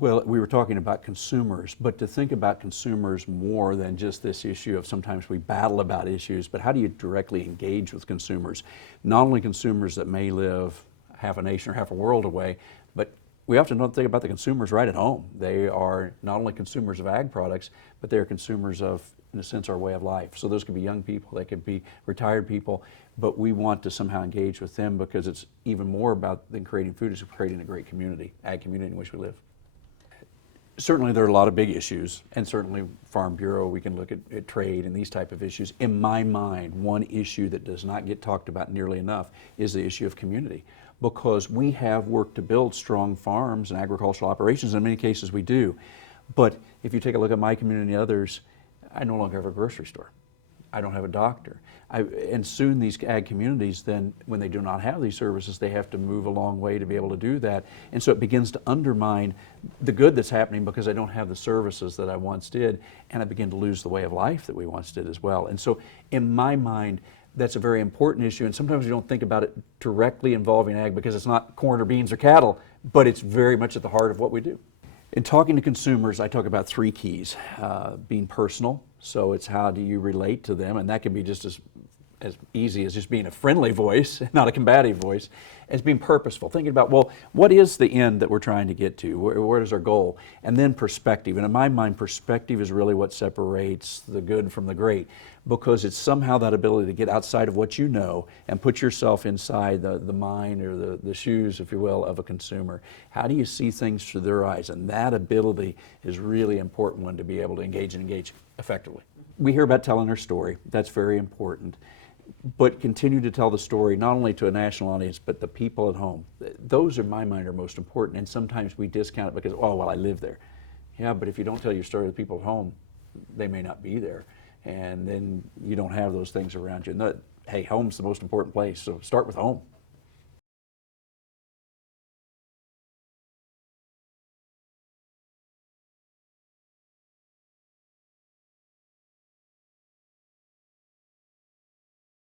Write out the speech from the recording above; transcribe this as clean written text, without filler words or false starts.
Well, we were talking about consumers, but to think about consumers more than just this issue of sometimes we battle about issues, but how do you directly engage with consumers? Not only consumers that may live half a nation or half a world away, but we often don't think about the consumers right at home. They are not only consumers of ag products, but they're consumers of, in a sense, our way of life. So those could be young people, they could be retired people, but we want to somehow engage with them because it's even more about than creating food, it's creating a great community, ag community in which we live. Certainly there are a lot of big issues, and certainly Farm Bureau, we can look at trade and these type of issues. In my mind, one issue that does not get talked about nearly enough is the issue of community, because we have worked to build strong farms and agricultural operations. In many cases we do, but if you take a look at my community and others, I no longer have a grocery store. I don't have a doctor. And soon these ag communities then, when they do not have these services, they have to move a long way to be able to do that. And so it begins to undermine the good that's happening because I don't have the services that I once did, and I begin to lose the way of life that we once did as well. And so in my mind, that's a very important issue, and sometimes we don't think about it directly involving ag because it's not corn or beans or cattle, but it's very much at the heart of what we do. In talking to consumers, I talk about three keys. Being personal, so it's how do you relate to them, and that can be just as easy as just being a friendly voice, not a combative voice, as being purposeful, thinking about, well, what is the end that we're trying to get to? Where is our goal? And then perspective. And in my mind, perspective is really what separates the good from the great, because it's somehow that ability to get outside of what you know and put yourself inside the mind or the shoes, if you will, of a consumer. How do you see things through their eyes? And that ability is really important one to be able to engage effectively. We hear about telling our story. That's very important. But continue to tell the story not only to a national audience, but the people at home. Those, in my mind, are most important, and sometimes we discount it because, oh, well, I live there. Yeah, but if you don't tell your story to the people at home, they may not be there, and then you don't have those things around you. And hey, home's the most important place, so start with home.